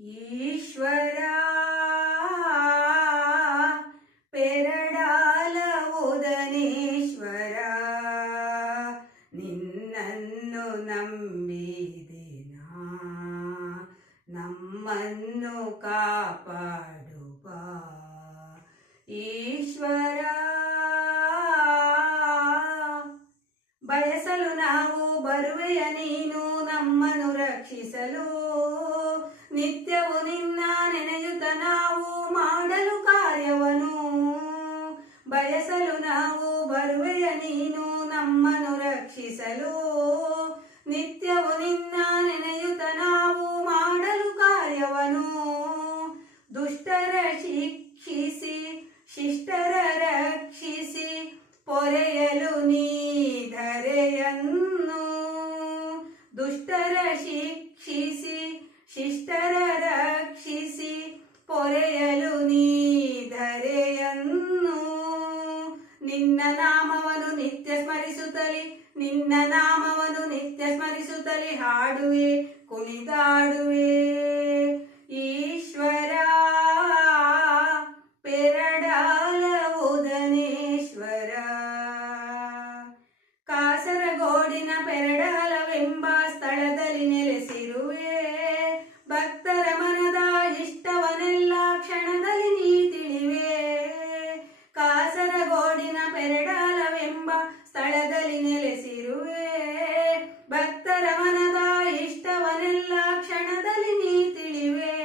ಈಶ್ವರ ಪೆರಡಾಲ ಉದನೇಶ್ವರ ನಿನ್ನನ್ನು ನಂಬಿದೆನಾ ನಮ್ಮನ್ನು ಕಾಪಾಡುವ ಈಶ್ವರ ಬಯಸಲು ನಾವು ಬರುವೆಯ ನೀನು ನಮ್ಮನ್ನು ರಕ್ಷಿಸಲು ನಿತ್ಯವೂ ನಿನ್ನ ನೆನೆಯುತ್ತ ನಾವು ಮಾಡಲು ಕಾರ್ಯವನು ಬಯಸಲು ನಾವು ಬರುವೆಯ ನೀನು ನಮ್ಮನ್ನು ರಕ್ಷಿಸಲು ನಿತ್ಯವೂ ನಿನ್ನ ನೆನೆಯುತ್ತ ನಾವು ಮಾಡಲು ಕಾರ್ಯವನು ದುಷ್ಟರ ಶಿಕ್ಷಿಸಿ ಶಿಷ್ಟರ ರಕ್ಷಿಸಿ ಪೊರೆಯಲು ನೀ ಧರೆಯನ್ನು ದುಷ್ಟರ ಶಿಕ್ಷಿಸಿ ಶಿಷ್ಟರ ರಕ್ಷಿಸಿ ಪೊರೆಯಲು ನೀ ಧರೆಯನ್ನು ನಿನ್ನ ನಾಮವನ್ನು ನಿತ್ಯ ಸ್ಮರಿಸುತ್ತಲೇ ನಿನ್ನ ನಾಮವನ್ನು ನಿತ್ಯ ಸ್ಮರಿಸುತ್ತಲೇ ಹಾಡುವೆ ಕುಣಿದಾಡುವೆ ಈಶ್ವರ ಪೆರಡಾಲ ಉದನೇಶ್ವರ ಕಾಸರಗೋಡಿನ ಪೆರಡಾಲವೆಂಬ ಸ್ಥಳದಲ್ಲಿ ನೆಲೆಸಿರುವೆ ಭಕ್ತರ ಮನದ ಇಷ್ಟವನ್ನೆಲ್ಲ ಕ್ಷಣದಲ್ಲಿ ನೀ ತಿಳಿವೆ ಕಾಸರಗೋಡಿನ ಪೆರಡಾಲವೆಂಬ ಸ್ಥಳದಲ್ಲಿ ನೆಲೆಸಿರುವೆ ಭಕ್ತರ ಮನದ ಇಷ್ಟವನ್ನೆಲ್ಲ ಕ್ಷಣದಲ್ಲಿ ನೀ ತಿಳಿವೆ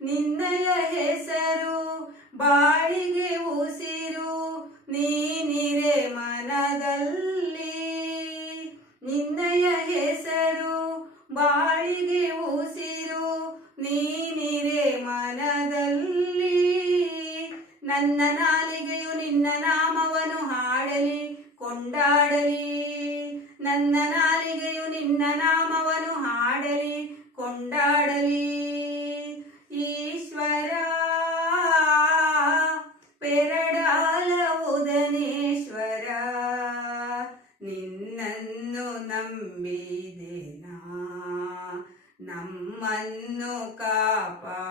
ನಿನ್ನಯ ಹೆಸರು ಬಾಳಿಗೆ ಉಸಿರು ನೀನಿರೆ ಮನದಲ್ಲಿ ನಿನ್ನಯ ಹೆಸರು ಬಾಳಿಗೆ ಉಸಿರು ನೀನಿರೆ ಮನದಲ್ಲಿ ನನ್ನ ನಾಲಿಗೆಯು ನಿನ್ನ ನಾಮವನ್ನು ಹಾಡಲಿ ಕೊಂಡಾಡಲಿ ನನ್ನ ನಾಲಿಗೆಯು ನಿನ್ನ ನಾಮವನ್ನು ಹಾಡಲಿ ಕೊಂಡಾಡಲಿ ಈಶ್ವರ ಪೆರಡಾಲ ಉದನೇಶ್ವರ ನಿನ್ನನ್ನು ನಂಬಿದೆನಾ ನಮ್ಮನ್ನು ಕಾಪಾಡುವ